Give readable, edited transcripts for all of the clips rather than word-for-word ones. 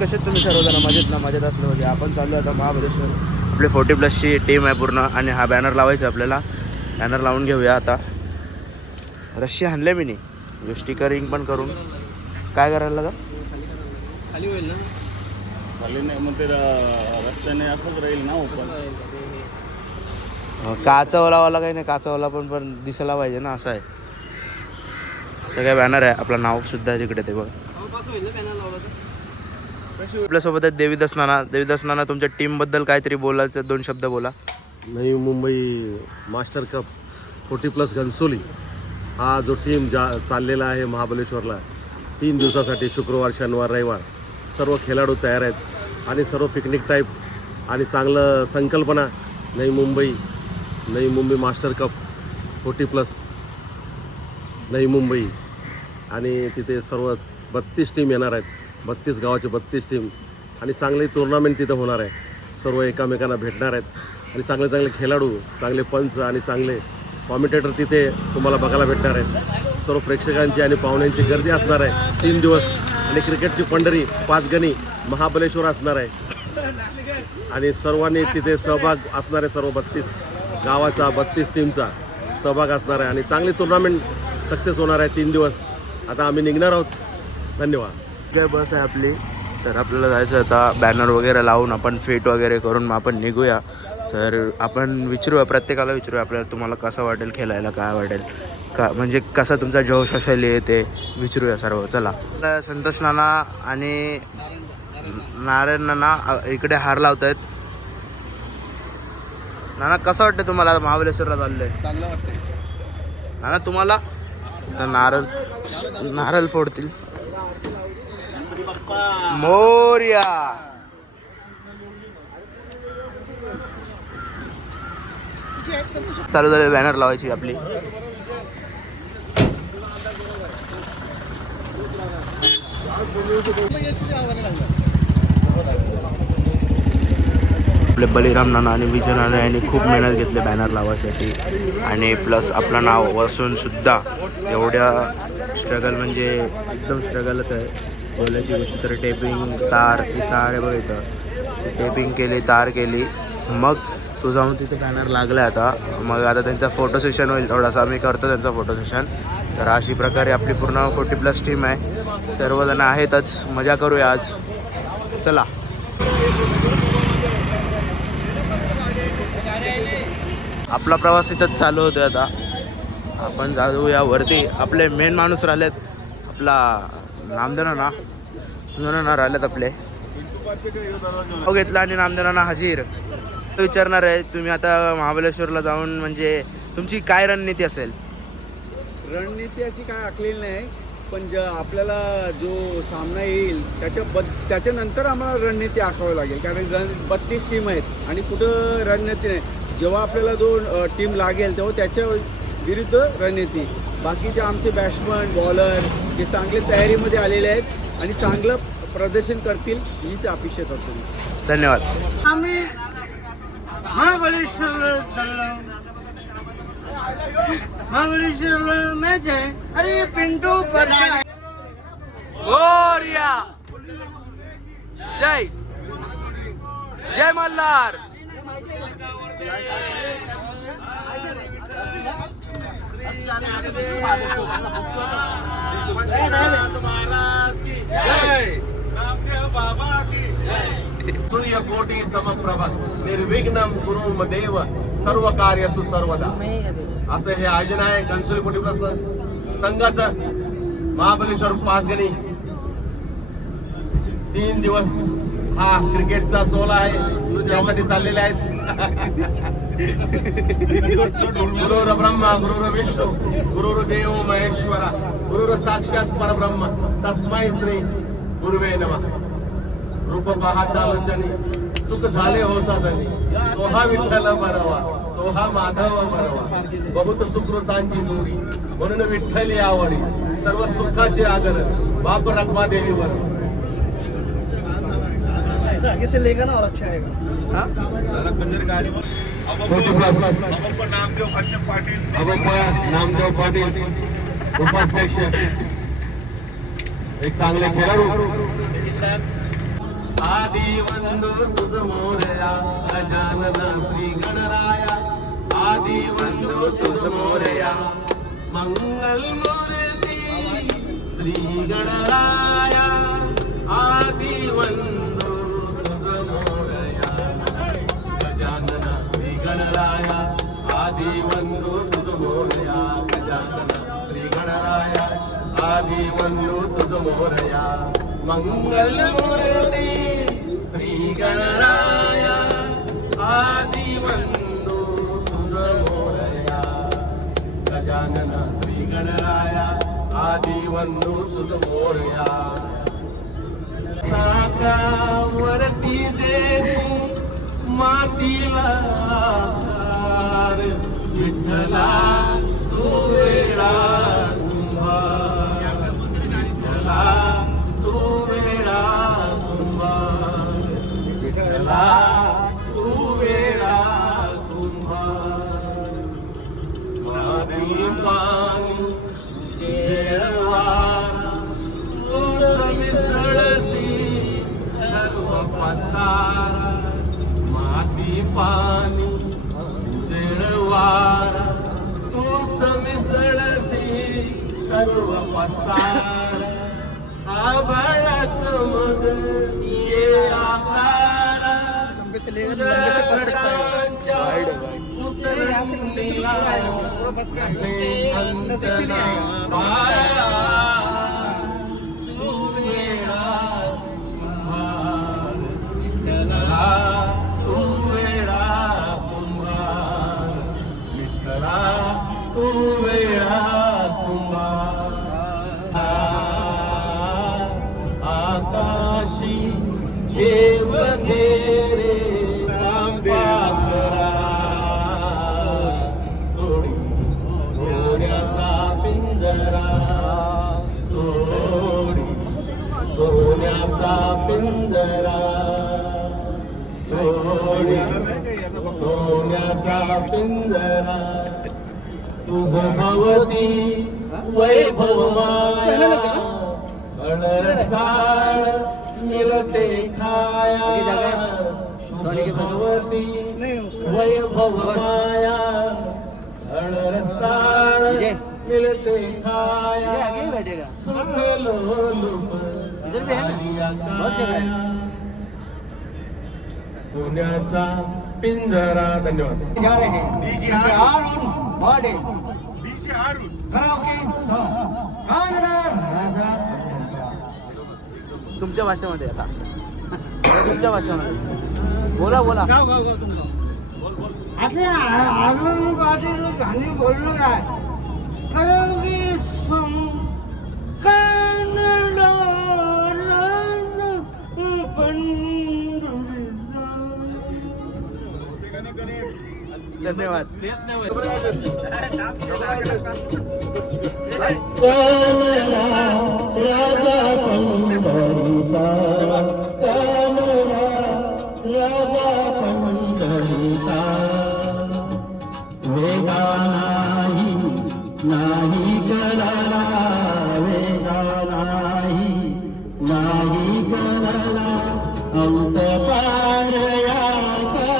कसे तुम्ही सर्वजण मजेत असलो म्हणजे आपण चालू आता महाबळेश्वर. आपली 40+ टीम आहे पूर्ण आणि हा बॅनर लावायचा आपल्याला. बॅनर लावून घेऊया आता. रशी हाणले मी नाही स्टिकरिंग पण करून. काय करायला लागा खाली होईल ना. खाली नाही मग ते रस्त्याने असंच राहील ना ओपन. काचावाला काही नाही, काचावाला पण दिसायला पाहिजे ना, असं आहे. सगळ्या बॅनर आहे. आपलं नाव सुद्धा आहे तिकडे ते बघ. आपल्यासोबत आहेत देवीदास नाना. देवीदास नाना, तुमच्या टीमबद्दल काहीतरी बोलायचं, 2 शब्द बोला. नवी मुंबई मास्टर कप 40+ घनसोली हा जो टीम चाललेला आहे महाबळेश्वरला 3 दिवसासाठी, शुक्रवार शनिवार रविवार, सर्व खेळाडू तयार आहेत आणि सर्व पिकनिक टाईप आणि चांगलं संकल्पना. नवी मुंबई मास्टर कप 40+ नवी मुंबई आणि तिथे सर्व 32 टीम येणार आहेत. 32 गावाचे 32 टीम आणि चांगली टुर्नामेंट तिथं होणार आहे. सर्व एकामेकांना भेटणार आहेत आणि चांगले खेळाडू, चांगले पंच आणि चांगले कॉमेंटेटर तिथे तुम्हाला बघायला भेटणार आहेत. सर्व प्रेक्षकांची आणि पाहुण्यांची गर्दी असणार आहे 3 दिवस आणि क्रिकेटची पंढरी 5 गणी महाबळेश्वर असणार आहे आणि सर्वांनी तिथे सहभाग असणार आहे. सर्व 32 गावाचा 32 टीमचा सहभाग असणार आहे आणि चांगली टुर्नामेंट सक्सेस होणार आहे 3 दिवस. आता आम्ही निघणार आहोत. धन्यवाद. काय बस आहे आपली. तर आपल्याला जायचं आता. बॅनर वगैरे लावून आपण फिट वगैरे करून मग आपण निघूया. तर आपण विचारूया, प्रत्येकाला विचारूया आपल्याला तुम्हाला कसं वाटेल खेळायला, काय वाटेल का, म्हणजे कसा तुमचा जोश असेल ते विचारूया सर्व. चला. संतोष नाना आणि नारायण नाना इकडे हार लावत आहेत. नाना कसं वाटतं तुम्हाला महाबळेश्वरला चाललंय? चांगलं वाटतंय नाना तुम्हाला? तर नारळ फोडतील. मोर्या. चालू झाले बॅनर लावायची आपली. आपले बलिराम नाना आणि विजय नाना यांनी खूप मेहनत घेतली बॅनर लावायसाठी आणि प्लस आपलं नाव वसून सुद्धा एवढ्या स्ट्रगल, म्हणजे एकदम स्ट्रगलच आहे बोलायची गोष्ट. तर टेपिंग तार आहे बघ इथं, टेपिंग केली, तार केली, मग तो जाऊन तिथे बॅनर लागला. आता मग आता त्यांचा फोटो सेशन होईल थोडासा, आम्ही करतो त्यांचा फोटो सेशन. तर अशी प्रकारे आपली पूर्ण 40+ टीम आहे. सर्वजण आहेतच, मजा करूया आज. चला. आपला प्रवास इथंच चालू होतो. आता आपण जाऊया वरती. आपले मेन माणूस राहिलेत, आपला नामदेव नाना राहिलेत आपले. हो घेतला आणि नामदेव नाना हजीर. विचारणार आहे तुम्ही आता महाबळेश्वरला जाऊन म्हणजे तुमची काय रणनीती असेल? रणनीती अशी काय आखलेली नाही, पण आपल्याला जो सामना येईल त्याच्यानंतर आम्हाला रणनीती आखावी लागेल. कारण 32 टीम आहेत आणि कुठं रणनीती नाही. जेव्हा आपल्याला 2 टीम लागेल तेव्हा त्याच्या विरुद्ध रणनीती. बाकीचे आमचे बॅट्समन, बॉलर हे चांगले तयारीमध्ये आलेले आहेत आणि चांगलं प्रदर्शन करतील हीच अपेक्षा करतो. धन्यवाद. आम्ही महाबळेश्वरला चाललो. महाबळेश्वरला मॅच आहे. अरे पिंटू परशा. मोरया. जय मल्हार. महाराज की जय. रामदेव बाबा की जय. सूर्यकोटी समप्रभ निर्विघ्नं कुरु देव सर्व कार्यसु सर्वदा. असं हे आयोजन आहे घनसोली 40+ संघाचं. महाबळेश्वर 5 गणी 3 दिवस हा क्रिकेटचा सोहळा आहे, त्यासाठी चाललेले आहेत. गुरुर ब्रह्मा गुरुर विष्णू गुरुर्देव महेश्वरा गुरुर साक्षात परब्रह्म तस्मै श्री गुरुवे नमः. रूप पाहता लोचनी सुख झाले हो साधनी, तो हा विठ्ठल बरवा, तो हा माधव बरवा. बहुत सुकृतांची दूरी म्हणून विठ्ठल आवडी, सर्व सुखाचे आगर बाप रखमा देवीवर. इसे लेगा ना और अच्छा आएगा. नामदेव पाटील उपाध्यक्ष, एक चांगले खेळाडू आदि वंदो तुझ मोरया गजानना श्री गणराया आदि वंदो तुझ मोरया मंगल मूर्ती श्री गणराया आदि वंदो तुझ मोरया गजानना श्री गणराया आदि वंदो तुझ मोरया गजानना श्री गणराया आदि वंदो तुझ मोरया मंगल मूर्ती श्री गणराया आदि वंदो तुझ मोरया गजानना श्री गणराया आदि वंदो तुझ मोरया साकावरती देसी मातीला आकार विठ्ठला तू वेळा कुंभार विठ्ठला तू वेळा कुंभार विठ्ठला तू वेळा कुंभार माती पाणी जेळवारा तूच मिसळसी सर्व पसारा माती पाणी जेळवारा तूच मिसळसी सर्व पसारा आभाळाच मग ये आकारा आकाशी जेव घेरे पाखरा सोडी सोन्याचा पिंजरा सोडी सोन्याचा पिंजरा सोडी सोन्याचा पिंजरा तुझ भवती वैभवमाया अणसाळ मिळते खाया भगवती वैभवमाया अणसाळ मिळते खाया सुखलो लुप पुण्याचा पिंजरा. धन्यवाद. तुमच्या भाषेमध्ये आता तुमच्या भाषेमध्ये बोला बोला. असे अरुण पाटील गाणी बोललो काय करोगी सम कन्नड धन्यवाद. राजा पंढरीचा राजा पंढरीचा वेगा नाही गळला वेगा नाही गळला अंत पारयाचा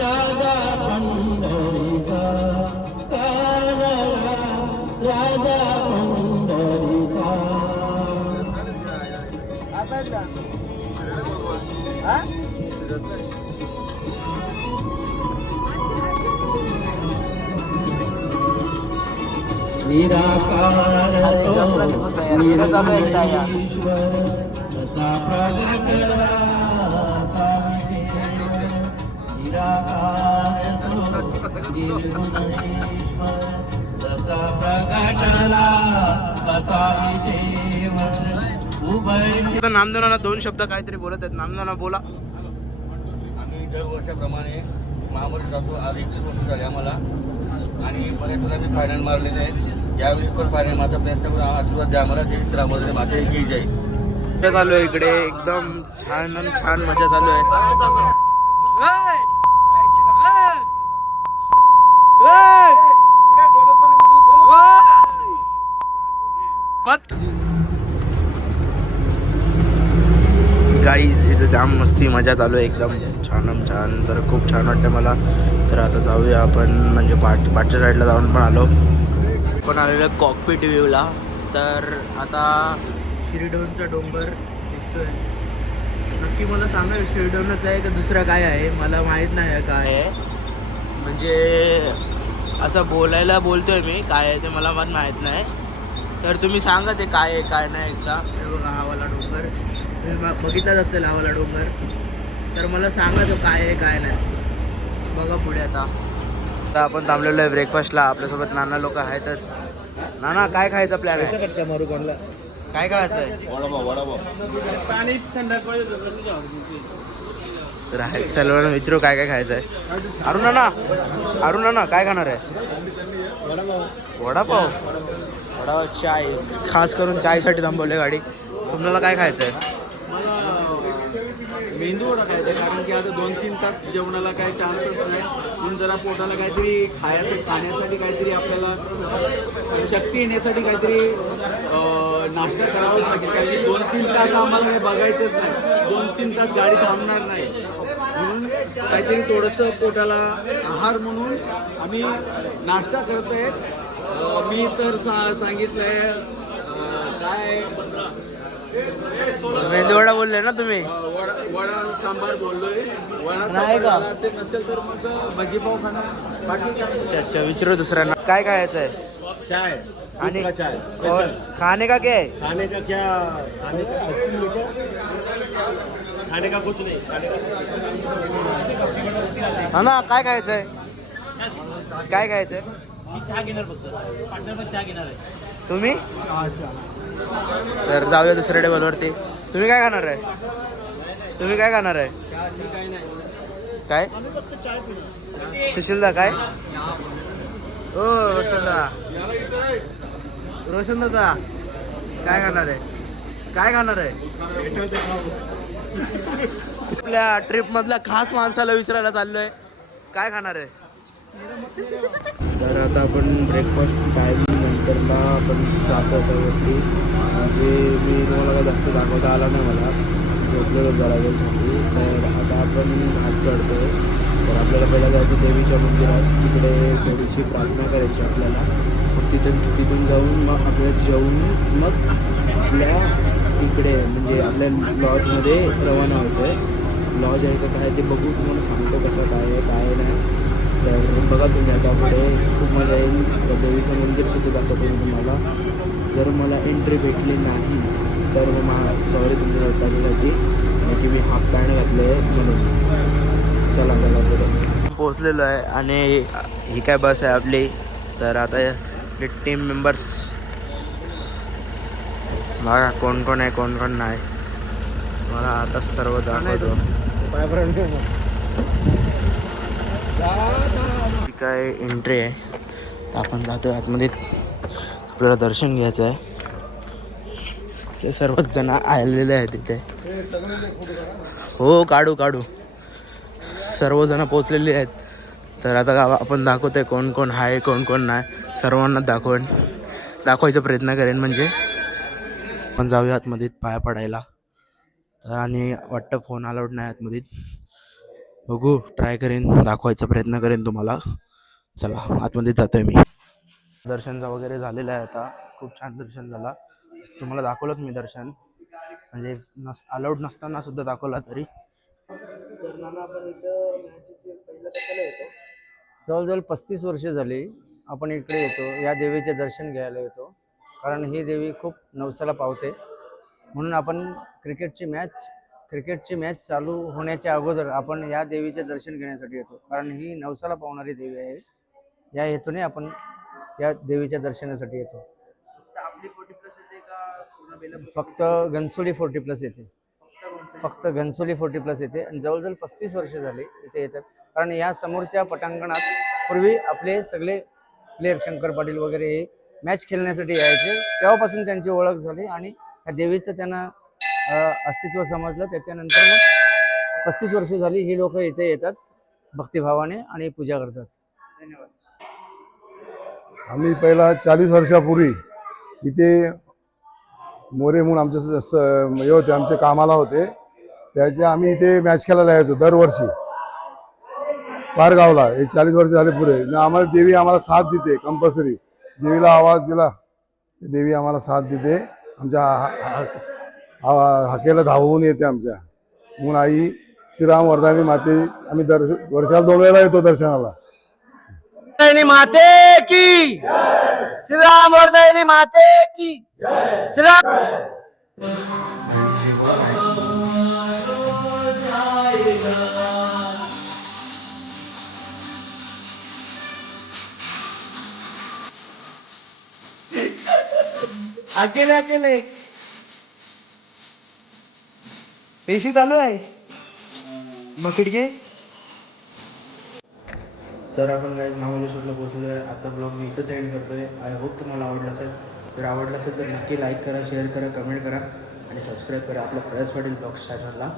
राजा पंढरीचा राजा पंढरीचा. निराकार तो निर्गुणेश्वर तसा प्रगटला निराकार तो निर्गुणेश्वर तसा प्रगटला कसा आता नामदेवांना 2 शब्द काहीतरी बोलत आहेत. नामदेवांना बोला. आम्ही दरवर्षाप्रमाणे महाबळेश्वर जातो. आज 21 वर्ष झाले आम्हाला आणि बरेच वेळा मी फायनल मारलेले आहेत. यावेळी पण फायनल माझा प्रयत्न करून आशीर्वाद द्या आम्हाला. जय श्रीराम माता की जय. मजा चालू आहे इकडे एकदम छान छान मजा चालू आहे. जाम मस्ती मजा चालू आहे एकदम छान. तर खूप छान वाटतं मला. तर आता जाऊया आपण म्हणजे पाठच्या साईडला जाऊन पण आलो. पण आलेलो कॉकपिट व्ह्यूला. तर आता शिरडोनचा डोंगर दिसतोय. नक्की मला सांगा शिरडोनच आहे का दुसरं काय आहे, मला माहीत नाही काय आहे. म्हणजे असं बोलतोय मी, काय आहे ते मला माहीत नाही. तर तुम्ही सांगा ते काय आहे काय नाही एकदा. हे बघा हा वाला डोंगर, तुम्ही बघितलाच असेल हा वाला डोंगर. तर मला सांगा तो काय आहे काय नाही. बघा पुढे आता आपण थांबलेलो आहे ब्रेकफास्टला. आपल्यासोबत नाना लोक आहेतच. नाना काय खायचा प्लॅन आहे? काय खायचं आहे? पाणी थंड तर आहेत सर्वांना विचारू काय काय खायचं आहे. अरुण नाना काय खाणार आहे? वडापाव चाय. खास करून चायसाठी थांबवले गाडी. तुम्हाला काय खायचं आहे? मेंदू वडा खायचा, कारण की आता 2-3 तास जेवणाला काही चान्सच नाही. म्हणून जरा पोटाला काहीतरी खाण्यासाठी काहीतरी आपल्याला शक्ती येण्यासाठी काहीतरी नाश्ता करावाच लागेल. कारण की 2-3 तास आम्हाला हे बघायचंच नाही. 2-3 तास गाडी थांबणार नाही. म्हणून काहीतरी थोडंसं पोटाला आहार म्हणून आम्ही नाश्ता करतोय. मी तर सांगितलं आहे काय मेंदू वडा बोलले ना तुम्ही? वडा सांबार बोललोय. वडा नाही का? असेल नसेल तर मग भजीपाव खाणं. बाकी काय अच्छा विचारू दुसऱ्यांना काय खायचं आहे? चाय आणि चाय और खाने का क्या है? खाने का क्या? खाने का आइसक्रीम लेके खाने का कुछ नहीं. हा ना काय खायचं आहे? काय खायचं आहे? चहा घेणार फक्त पार्टनर पण चहा घेणार आहे. तुम्ही? तर जाऊया दुसऱ्या टेबलवरती. तुम्ही काय खाणार आहे? काय सुशीलदा काय? ओ रोशन दादा काय खाणार आहे? आपल्या ट्रिप मधल्या खास माणसाला विचारायला चाललोय काय खाणार आहे. तर आता आपण ब्रेकफास्ट टाईम नंतरला आपण जातो त्यावरती. म्हणजे मी तुम्हाला काय जास्त दाखवता आला नाही, मला झोपलेलं जरा वेळसाठी. तर आता आपण घाट चढतो आहे. तर आपल्याला पहिला जायचं देवीच्या मंदिरात. तिकडे थोडीशी प्रार्थना करायची आपल्याला. मग तिथून जाऊन मग आपल्याला जेवून मग आपल्या इकडे म्हणजे आपल्या लॉजमध्ये रवाना होतो आहे. लॉज आहे का काय ते बघू, तुम्हाला सांगतो कसं काय आहे काय नाही. तर बघा तुम्ही आता पुढे खूप मजा येईल. देवीचं मंदिरसुद्धा दाखवतो मी तुम्हाला. जर मला एंट्री भेटली नाही तर मग सॉरी तुमच्या त्याच्यासाठी की मी हाफ पॅन्ट घातले आहे म्हणून. चला बघा पुढे पोचलेलो आहे. आणि ही काय बस आहे आपली. तर आता आपले टीम मेंबर्स बघा कोण कोण आहे कोण कोण नाही. मला आता सर्व दाखवतो. काय एंट्री आहे. तर आपण जातो आतमध्ये. आपल्याला दर्शन घ्यायचं आहे. आपले सर्वच जण आलेले आहेत तिथे. हो काढू सर्वजण पोचलेले आहेत. तर आता आपण दाखवतोय कोण कोण आहे कोण कोण नाही. सर्वांना दाखवायचा प्रयत्न करेन. म्हणजे आपण जाऊया आतमध्ये पाया पडायला. आणि वाटतं फोन अलाउड नाही आतमध्ये. बघू ट्राय करेन, दाखवायचा प्रयत्न करेन तुम्हाला. चला आतमध्ये जातोय मी. दर्शनचा वगैरे झालेला आहे आता. खूप छान दर्शन झाला. तुम्हाला दाखवलंच मी दर्शन. म्हणजे अलाउड नसताना सुद्धा दाखवला तरी. तर नाना आपण इथं मॅचचे पहिलं कशाला येतो? जवळजवळ 35 वर्ष झाली आपण इकडे येतो. या देवीचे दर्शन घ्यायला येतो. कारण ही देवी खूप नवसाला पावते. म्हणून आपण क्रिकेटची मॅच चालू होण्याच्या अगोदर आपण या देवीचे दर्शन घेण्यासाठी येतो. कारण ही नवसाला पावणारी देवी आहे. या हेतूने आपण या देवीच्या दर्शनासाठी येतो. आपली 40+ येते का पूर्ण बेलापूर? फक्त घनसोली 40+ येते. फक्त घनसोली 40+ येते. आणि जवळजवळ 35 वर्ष झाली इथे येतात. कारण या समोरच्या पटांगणात पूर्वी आपले सगळे प्लेयर शंकर पाटील वगैरे हे मॅच खेळण्यासाठी यायचे. तेव्हापासून त्यांची ओळख झाली आणि या देवीचं त्यांना अस्तित्व समजलं. त्याच्यानंतर मग 35 वर्ष झाली ही लोक इथे येतात भक्तिभावाने आणि पूजा करतात. धन्यवाद. आम्ही पहिला 40 वर्षापूर्वी इथे मोरे म्हणून आमचे हे होते, आमचे कामाला होते. त्याच्या आम्ही इथे मॅच खेळायला यायचो दरवर्षी पारगावला. एक 40 वर्ष झाले पुरे. आम्हाला देवी आम्हाला साथ देते कंपल्सरी. देवीला आवाज दिला देवी आम्हाला साथ देते. आमच्या हाकेला धावून येते आमच्या. म्हणून आई श्रीराम वरदानी माते आम्ही वर्षाला 2 वेळा येतो दर्शनाला. माते की श्रीराम वर्धनी माते की श्रीराम. अकेले अकेले एसी चालू आहे मग खिडकी. तर आपण काय महाबळेश्वरला पोहोचलो आहे. आता ब्लॉग मी इथंच एंड करतो आहे. आय होप तुम्हाला आवडला असेल. जर आवडला असेल तर नक्की लाईक करा, शेअर करा, कमेंट करा आणि सबस्क्राईब करा आपल्या प्रयास पाटील ब्लॉग्स चॅनलला.